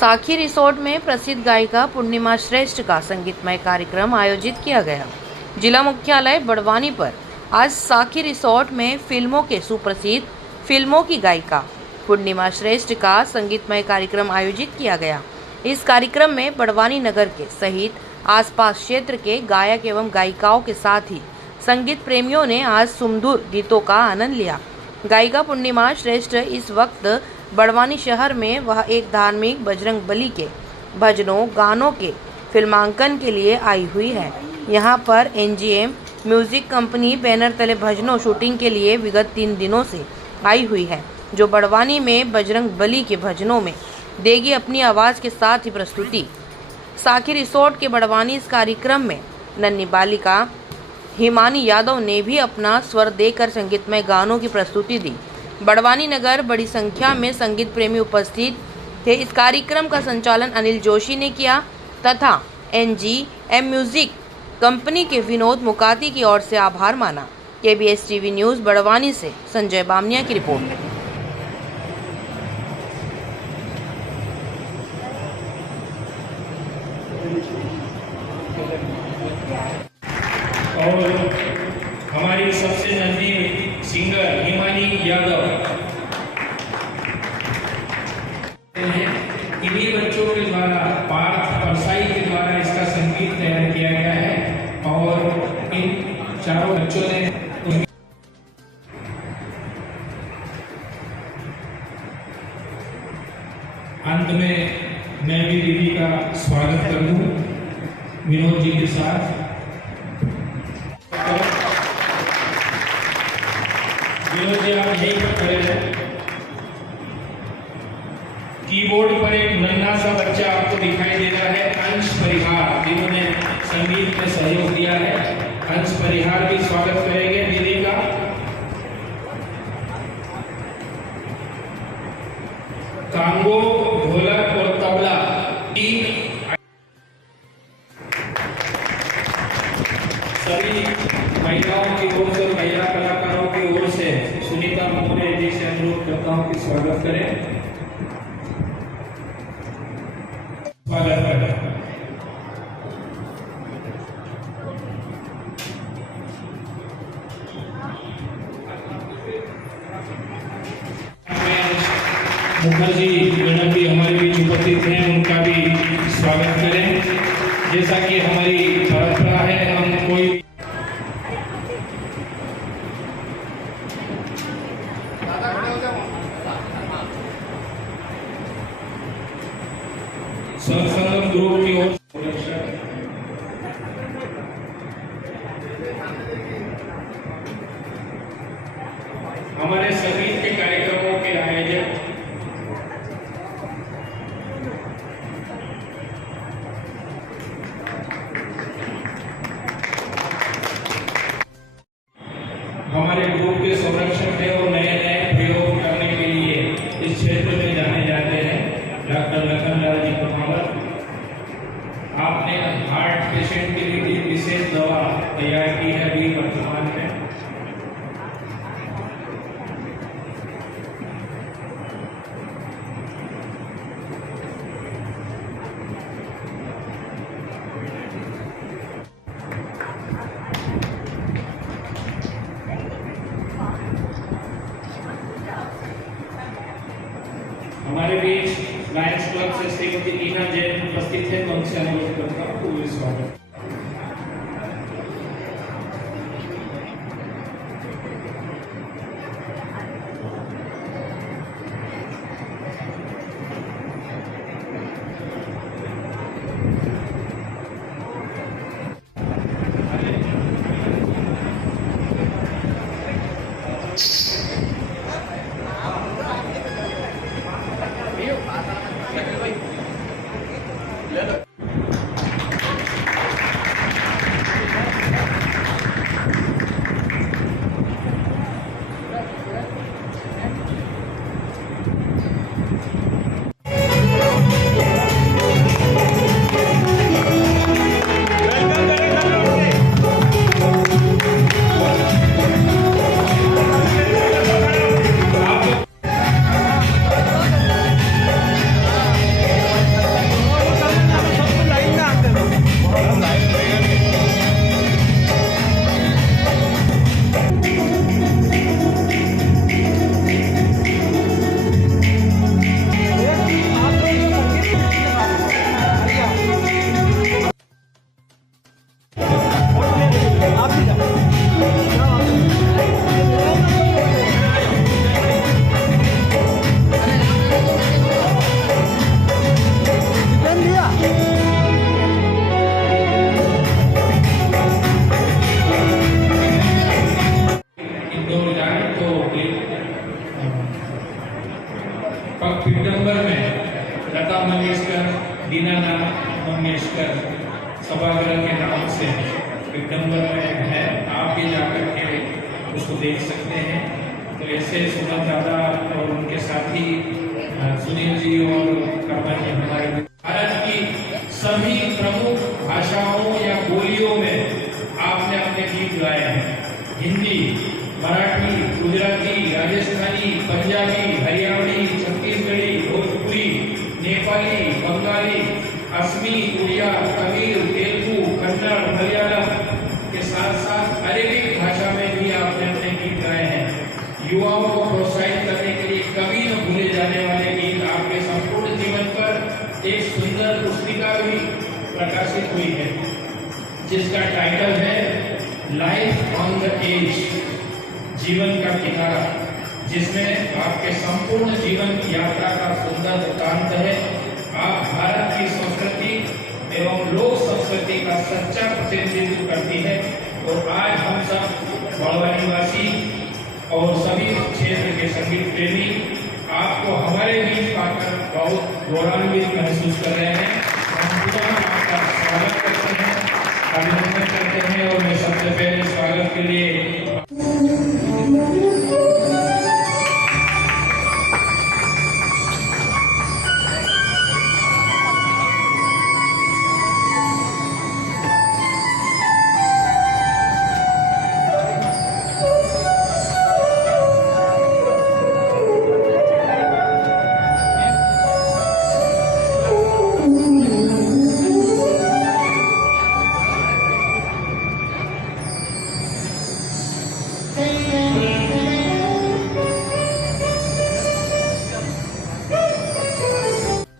साखी रिसोर्ट में प्रसिद्ध गायिका पूर्णिमा श्रेष्ठ का संगीतमय कार्यक्रम आयोजित किया गया। जिला मुख्यालय बड़वानी पर आज साखी रिसोर्ट में फिल्मों के सुप्रसिद्ध फिल्मों की गायिका पूर्णिमा श्रेष्ठ का संगीतमय कार्यक्रम आयोजित किया गया। इस कार्यक्रम में बड़वानी नगर के सहित आसपास क्षेत्र के गायक एवं गायिकाओं के साथ ही संगीत प्रेमियों ने आज सुमधुर गीतों का आनंद लिया। गायिका पूर्णिमा श्रेष्ठ इस वक्त बड़वानी शहर में वह एक धार्मिक बजरंग बली के भजनों गानों के फिल्मांकन के लिए आई हुई है। यहां पर एनजीएम म्यूजिक कंपनी बैनर तले भजनों शूटिंग के लिए विगत 3 दिनों से आई हुई है, जो बड़वानी में बजरंग बली के भजनों में देगी अपनी आवाज़ के साथ ही प्रस्तुति। साखी रिसोर्ट के बड़वानी इस कार्यक्रम में नन्ही बालिका हिमानी यादव ने भी अपना स्वर देकर संगीतमय गानों की प्रस्तुति दी। बड़वानी नगर बड़ी संख्या में संगीत प्रेमी उपस्थित थे। इस कार्यक्रम का संचालन अनिल जोशी ने किया तथा एनजीएम म्यूजिक कंपनी के विनोद मुकाती की ओर से आभार माना। केबीएस टीवी न्यूज़ बड़वानी से संजय बामनिया की रिपोर्ट। और हमारी सबसे नजदीक सिंगर हिमानी यादव, इन्हीं बच्चों के द्वारा पार्थ परसाई के द्वारा इसका संगीत तैयार किया गया है और इन चारों बच्चों ने अंत में मैं भी दीदी का स्वागत कर दूं विनोद जी के साथ। विनोद जी आप यहीं पर खड़े हैं। कीबोर्ड पर एक नन्हा सा बच्चा आपको दिखाई दे रहा है, अंश परिहार, जिन्होंने संगीत में सहयोग दिया है। अंश परिहार भी स्वागत करेंगे दीदी का। कांगो, ढोलक और तबला सभी महिलाओं की ओर से, महिला कलाकारों की ओर से सुनीता मोरे जी से अनुरोध करता हूं कि स्वागत करें। स्वागत करें। मुखर्जी मैडम भी हमारे बीच उपस्थित हैं, उनका भी स्वागत करें। जैसा कि हमारी परंपरा है, हम कोई संगम ग्रुप की ओर हमारे संगीत के कार्यक्रमों के आयोजक हमारे ग्रुप के संरक्षक है और नए नए प्रयोग करने के लिए इस क्षेत्र में जाने जाते हैं, डॉक्टर लखनलाल जी कुमार। आपने हार्ट पेशेंट के लिए विशेष दवा तैयार की है अभी वर्तमान में। हमारे बीच लायंस क्लब से श्रीमती नीना जैन उपस्थित है, तो उनसे अनुरोध करता हूँ पूरे स्वागत। अब पितंबर में लता मंगेशकर, दीनानाथ मंगेशकर सभागृह के नाम से पितंबर में है, आप भी जाकर के उसको देख सकते हैं। तो ऐसे सुमन दादा और उनके साथी सुनील जी और कर्मा जी हमारे भारत की सभी प्रमुख भाषाओं या बोलियों में आपने अपने गीत गाए हैं। हिंदी, मराठी, गुजराती, राजस्थानी, पंजाबी, हरियाणवी, छत्तीसगढ़ी, भोजपुरी, नेपाली, बंगाली, असमी, उड़िया, तमिल, तेलुगु, कन्नड़, मलयालम के साथ साथ अरेबिक भाषा में भी आपने अपने गीत गाए हैं। युवाओं को प्रोत्साहित करने के लिए कभी न भूले जाने वाले गीत आपके संपूर्ण जीवन पर एक सुंदर पुस्तिका भी प्रकाशित हुई है, जिसका टाइटल है लाइफ ऑन द एज, जीवन का किनारा, जिसमें आपके संपूर्ण जीवन की यात्रा का सुंदर वृत्तांत है। आप भारत की संस्कृति एवं लोक संस्कृति का सच्चा प्रतिनिधित्व करती है और आज हम सब बड़वानी वासी और सभी क्षेत्र के संगीत प्रेमी आपको हमारे बीच पाकर बहुत गौरवान्वित महसूस कर रहे हैं। हम पुनः आपका स्वागत करते हैं, अभिनंदन करते हैं और मैं सबसे पहले स्वागत के लिए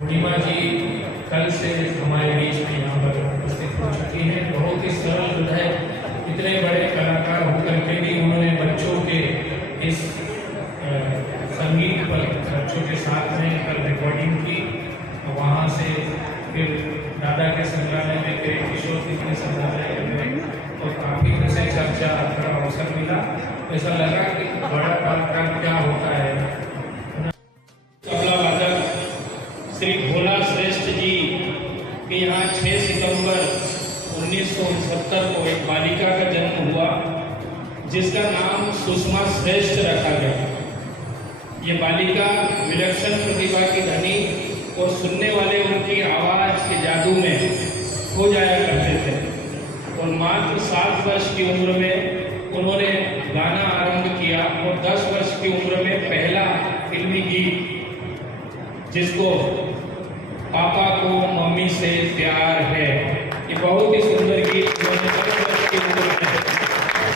पूर्णिमा जी कल से हमारे बीच में यहाँ पर उपस्थित हो चुकी है। बहुत ही सरल हृदय, इतने बड़े कलाकार होकर के भी उन्होंने बच्चों के इस संगीत पर बच्चों के साथ में कल रिकॉर्डिंग की। वहाँ से फिर दादा के संग्रहालय में गए, किशोर के संग्रहालय में, तो काफ़ी उनसे चर्चा का अवसर मिला। ऐसा लगा कि बड़ा कलाकार क्या होता है। श्री भोला श्रेष्ठ जी के यहाँ 6 सितंबर 1969 को एक बालिका का जन्म हुआ, जिसका नाम सुषमा श्रेष्ठ रखा गया। ये बालिका विलक्षण प्रतिभा की धनी और सुनने वाले उनकी आवाज के जादू में खो जाया करते थे और मात्र 7 वर्ष की उम्र में उन्होंने गाना आरंभ किया और 10 वर्ष की उम्र में पहला फिल्मी गीत, जिसको पापा को मम्मी से प्यार है, ये बहुत ही सुंदर गीत उन्होंने 10 वर्ष की उम्र में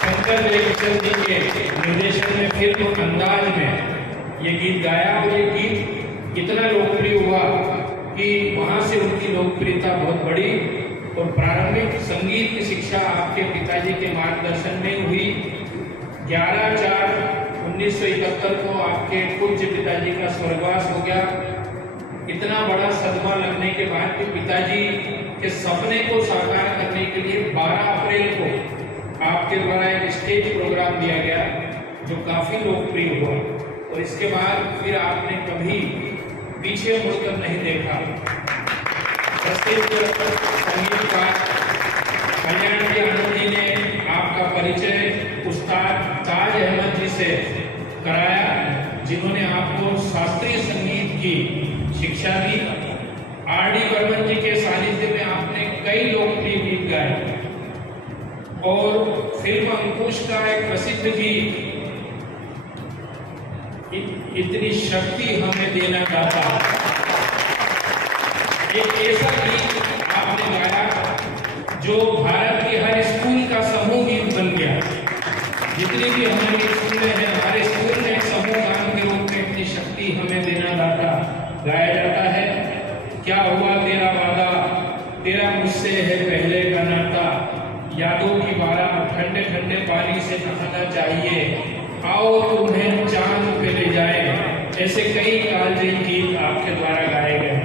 शंकर जयकिशन जी के निर्देशन में फिल्म अंदाज में ये गीत गाया और ये गीत इतना लोकप्रिय हुआ कि वहाँ से उनकी लोकप्रियता बहुत बढ़ी और प्रारंभिक संगीत की शिक्षा आपके पिताजी के मार्गदर्शन में हुई। 11/4/1971 को आपके पूज्य पिताजी का स्वर्गवास हो गया। इतना बड़ा सदमा लगने के बाद कि पिताजी के सपने को साकार करने के लिए 12 अप्रैल को आपके द्वारा एक स्टेज प्रोग्राम दिया गया, जो काफी लोकप्रिय हुआ और इसके बाद फिर आपने कभी पीछे मुड़कर नहीं देखा। प्रसिद्ध संगीतकार कल्याण जी आनंद जी ने आपका परिचय उस्ताद ताज अहमद जी से कराया, जिन्होंने आपको शास्त्रीय संगीत की शिक्षा दी। आर.डी. बर्मन जी के सानिध्य में आपने कई लोकप्रिय गीत गाए और फिल्म अंकुश का एक प्रसिद्ध गीत इतनी शक्ति हमें देना दाता, एक ऐसा गीत आपने गाया जो भारत के हर स्कूल का समूह गीत बन गया। जितने भी हमारे गीत सुन रहे हैं, हमारे स्कूल में एक समूह गान के रूप में इतनी शक्ति हमें देना दाता गाया जाता है। क्या हुआ तेरा वादा, तेरा मुझसे है पहले का नाता, यादों की बारात ठंडे ठंडे पानी से नहाना चाहिए, आओ तुम्हें चांद पे ले जाए। ऐसे कई कालजयी गीत आपके द्वारा गाए गए।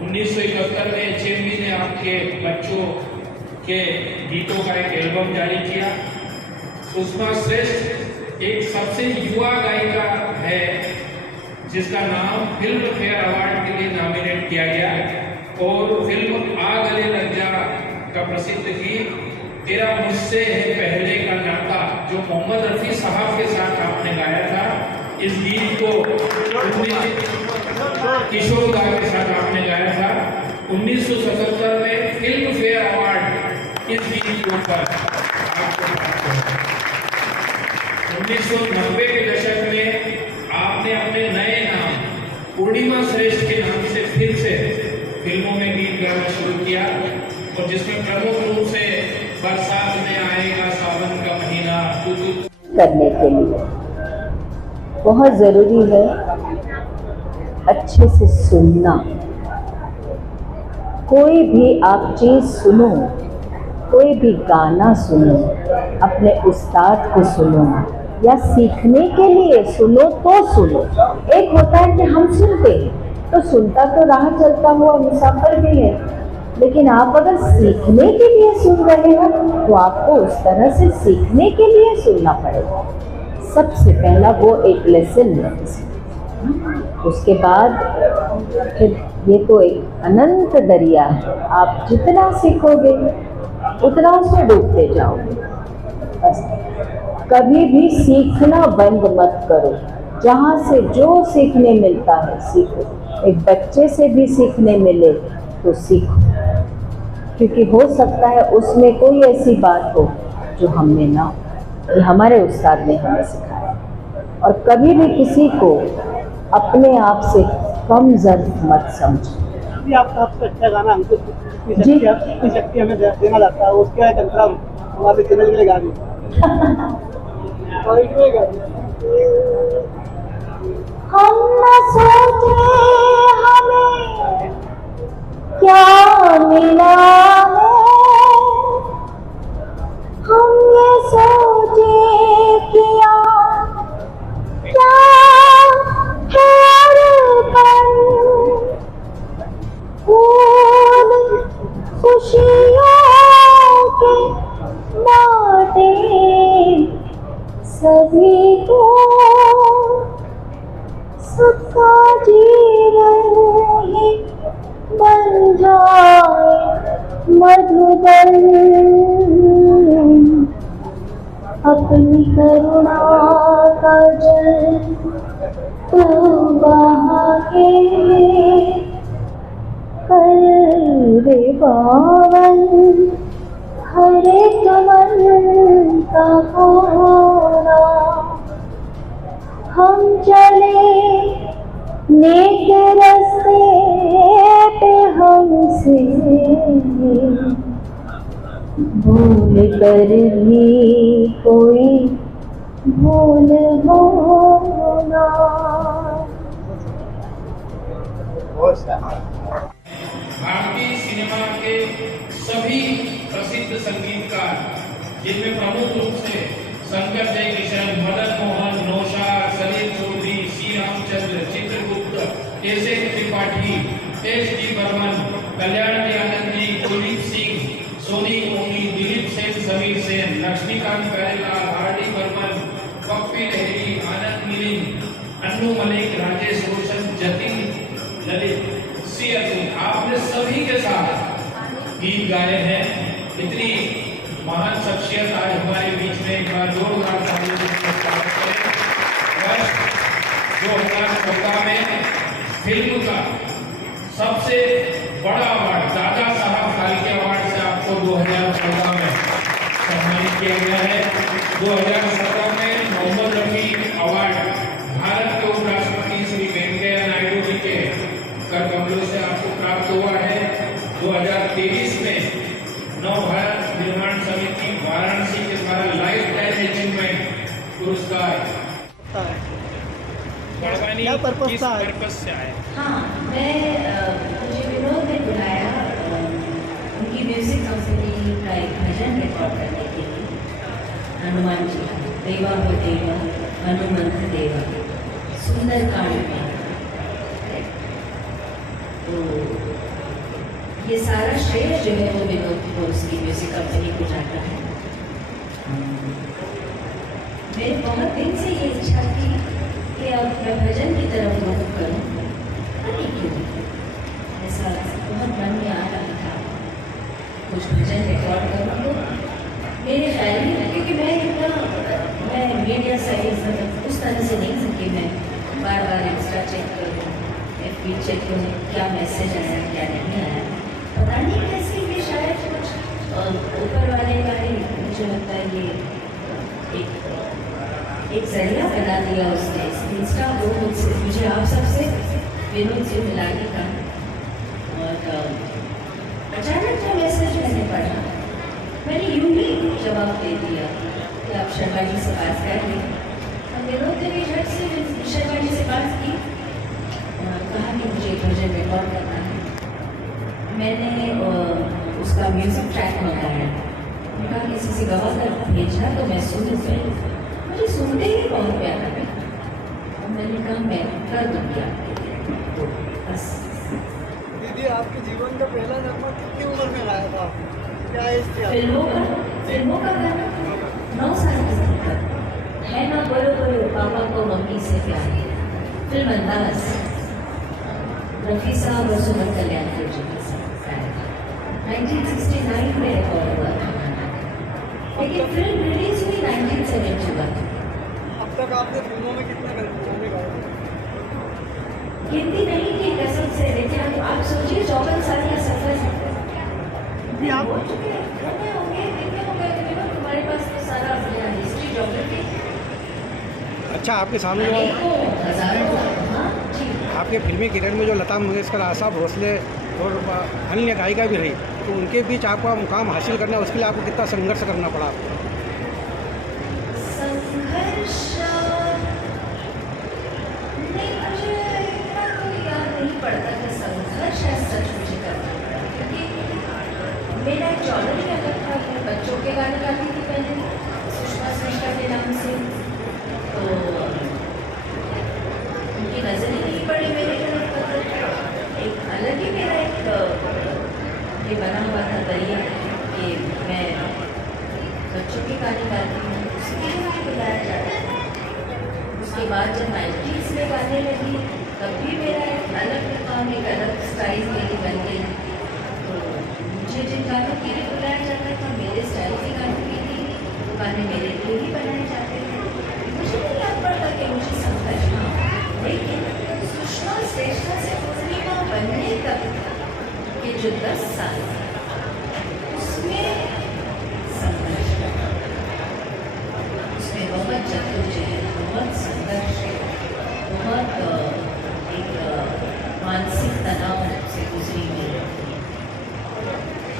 1971 में एचएमवी ने आपके बच्चों के गीतों का एक एल्बम जारी किया। सुषमा श्रेष्ठ एक सबसे युवा गायिका है जिसका नाम फिल्म फेयर अवार्ड के लिए नॉमिनेट किया गया और फिल्म आ गले लग जा का प्रसिद्ध गीत तेरा मुझसे है पहले का नाता जो मोहम्मद रफी साहब के साथ आपने गाया था, इस गीत को किशोर दा के साथ आपने गाया था। 1977 में फिल्म फेयर अवार्ड इस गीत के ऊपर आपको प्राप्त हुआ। 1990 के दशक में आपने अपने नए नाम पूर्णिमा श्रेष्ठ के नाम से फिर से फिल्मों में गीत गाना शुरू किया और जिसमें प्रमुख रूप से बरसात में आएगा सावन का महीना करने के लिए बहुत ज़रूरी है अच्छे से सुनना। कोई भी आप चीज़ सुनो, कोई भी गाना सुनो, अपने उस्ताद को सुनो या सीखने के लिए सुनो तो सुनो। एक होता है कि हम सुनते हैं तो सुनता तो राह चलता हुआ मुसाफिर भी है, लेकिन आप अगर सीखने के लिए सुन रहे हो तो आपको उस तरह से सीखने के लिए सुनना पड़ेगा। सबसे पहला वो एक लेसन है, उसके बाद फिर ये तो एक अनंत दरिया है, आप जितना सीखोगे उतना उसमें डूबते जाओगे। बस कभी भी सीखना बंद मत करो, जहाँ से जो सीखने मिलता है सीखो। एक बच्चे से भी सीखने मिले तो सीखो, क्योंकि हो सकता है उसमें कोई ऐसी बात हो जो हमने ना, हमारे उस्ताद ने हमें सिखाया। और कभी भी किसी को अपने आप से कम ज़र्फ मत समझो। आपका अच्छा गाना हमको कितनी शक्ति हमें देना जाता है, उसका एक अंतराम हमारे चैनल के लिए गा दी। हम न सोचे हमें क्या मिला है, हम ये सोचे किया क्या है अर्पण, फूल खुशियों के बाटे सभी को, सबका जीवन ही बन जाए मधुबन। अपनी करुणा का जल तू बहा के कर रे पावन हर एक मन का होना। हम चले नेक रास्ते पे हमसे भूल कर भी कोई भूल होना। भारतीय सिनेमा के सभी प्रसिद्ध संगीतकार, जिनमें प्रमुख रूप से Shankar Jaikishan, Madan Mohan, Naushad, Salil Chowdhury, C Ramchandra, Chitragupt, S S Tripathi, S D Burman, Kalyan Anand ji, Kuldeep Singh, Soni Omi, Dilip Sen, Sameer Sen, Laxmikant Pyarelal, R D Burman, Bappi Lahiri, Anand Milind, Anu Malik, Rajesh Roshan, Jatin Lalit, C Arjun, आपने सभी के साथ गीत गाए हैं। इतनी महान शख्सियत आज हमारे बीच में, एक बार जोरदार तालियों से स्वागत करें। वर्ष 2014 में फिल्म का सबसे बड़ा अवार्ड दादा साहब फाल्के अवार्ड से आपको 2014 में सम्मानित किया गया है। 2017 में मोहम्मद रफी अवार्ड भारत के उपराष्ट्रपति श्री वेंकैया नायडू जी के कर कमलों से आपको प्राप्त हुआ है। 2023 में नव भारत निर्माण समिति वाराणसी के द्वारा लाइफ टाइम अचीवमेंट पुरस्कार क्या पर्पस था? से आए। हाँ, मुझे विनोद ने बुलाया उनकी म्यूजिक कंपनी का एक भजन रिकॉर्ड करने के लिए। हनुमान जी का देवा हो देवा हनुमंत देवा सुंदर कांड में, तो ये सारा श्रेय जो है वो विनोद को उसकी म्यूजिक कंपनी को जाता है। मेरी बहुत दिन से ये इच्छा थी कि अब मैं भजन की तरफ हूँ, कुछ भजन रिकॉर्ड करूँ तो मेरे ख्याल में, क्योंकि मैं मीडिया साइज उस तरह से नहीं सकती, मैं बार बार इंस्टा चेक करूँ, FB चेक करूँ, क्या मैसेज आया क्या नहीं आया, पता नहीं कैसे ये शायद कुछ ऊपर वाले का ही, मुझे लगता है ये एक जरिया बना दिया उसने इंस्टा को मुझे आप सबसे विनोद से मिलाने का। और अचानक जो मैसेज मैंने पढ़ा, मैंने यूं ही जवाब दे दिया कि आप शर्मा जी से बात कर लें। विनोद ने भी झट से शर्मा जी से बात की और कहा कि मुझे एक भजन रिकॉर्ड करना है। मैंने उसका म्यूज़िक ट्रैक मंगाया, उनका किसी से गवा कर भेजना तो मैं सुन गई, मुझे सुनते ही बहुत प्यारा लगा और मैंने कहा मैं कर दूँगी आपके लिए, बस। दीदी, आपके जीवन का पहला नंबर कितनी उम्र में आया था? क्या एज थी? फिल्मों का गाना 9 साल की उम्र तक है ना, बोलो बोलो पापा को मम्मी से प्यार, फिल्म अंदाज, रफ़ी साहब और सुमन कल्याणपुर जी के साथ 1969 में रिकॉर्ड हुआ था, लेकिन फिल्म रिलीज हुई 1971। अब तक आपने फिल्मों में कितने गाने गाए? गिनती नहीं की कसम से, लेकिन आप सोचिए 54 साल का सफर है। आप हो चुके हैं, कितने हो गए तुम्हारे पास तो सारा हिस्ट्री ज्योग्राफी अच्छा, आपके सामने जो अनेकों हजारों, हाँ जी। आपके फिल्मी करियर में जो लता मंगेशकर, आशा भोसले और अन्य गायिका भी रही, तो उनके बीच आपका मुकाम हासिल करना, उसके लिए आपको कितना संघर्ष करना पड़ा आपको? संघर्ष नहीं, मुझे इतना तो याद नहीं पड़ता कि संघर्ष है सच मुझे करना पड़ा, क्योंकि मेरा एक जॉनर ही अलग था। मैं बच्चों के गाने गाती थी पहले सुषमा श्रेष्ठा के नाम से, तो उनकी नज़र ही नहीं पड़ी मेरे तरफ, मतलब एक अलग ही मेरा एक ये बना हुआ था दरिया कि मैं बच्चों के गाने गाती हूँ, उसके लिए मुझे बुलाया जाता था। उसके बाद जब 90s में गाने लगी, तब भी मेरा एक अलग मुकाम, एक अलग स्टाइल मेरी बन गई। तो मुझे जिन गानों के लिए बुलाया जाता था, मेरे स्टाइल के गानों के लिए, वो गाने मेरे लिए ही बनाए जाते थे। मुझे नहीं याद पड़ता कि मुझे संघर्ष ना हो, लेकिन सुषमा श्रेष्ठा से पूर्णिमा बनने तक के जो 10 साल, उसमें संघर्ष, उसमें बहुत जद्दोजहद, बहुत संघर्ष, बहुत एक मानसिक तनाव से गुजरी मेरी,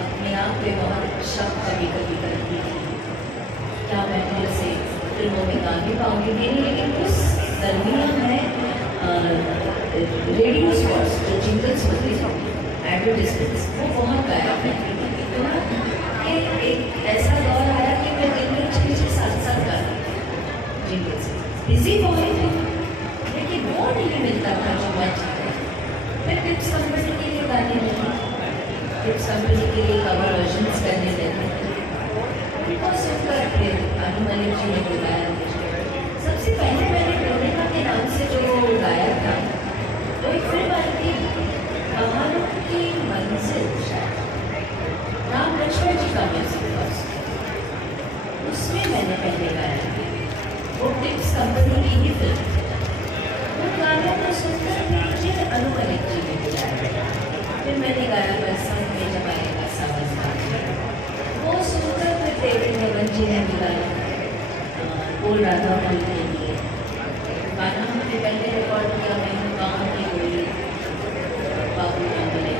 अपने आप पे बहुत शक कभी कभी करती थी, क्या मैं फिर से फिल्मों में गा भी पाऊँगी नहीं। लेकिन उस दरमियान में रेडियो स्पॉट्स जो जिंगल्स होते थे, एडवर्टिजमेंट्स, वो बहुत गाया करती थी। तो एक ऐसा दौर आया कि मैं दिन में 6-7 गाती थी जिंगल्स, बिजी बहुत थी, लेकिन वो नहीं मिलता था जो मैं चाहती थी। फिर टिप्स कंपनी के लिए गाने लगी, टिप्स कंपनी के लिए कवर वर्जन्स करने लगी, उनको सुनकर फिर अनु मलिक जी ने बुलाया मुझे। सबसे पहले मैंने पूर्णिमा के नाम से जो गाया था, वो एक फिल्म आई थी बहारों की मंजिल, शायद राम लक्ष्मण जी का म्यूजिक था, उसमें मैंने पहले गाया, वो टिप्स कंपनी की ही फिल्म। उन गानों को सुनकर मुझे अनु मलिक जी ने बुलाया, फिर मैंने गाया बरसात में जब आएगा सावन का, वो सुनकर फिर देवी नवन जी ने बुलाया बोल राधा फूल के लिए, गाना हमने पहले रिकॉर्ड किया, मैं हूँ गाँव की गोली बाबू बोले,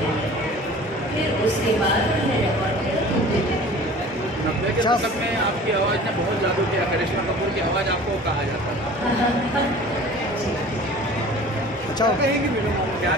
फिर उसके बाद मैंने रिकॉर्ड किया तुम दिल। 90 के दशक में आपकी आवाज़ ने बहुत जादू किया, करिश्मा कपूर की आवाज़ आपको कहा जाता था। अच्छा, कहेंगी मैडम? क्या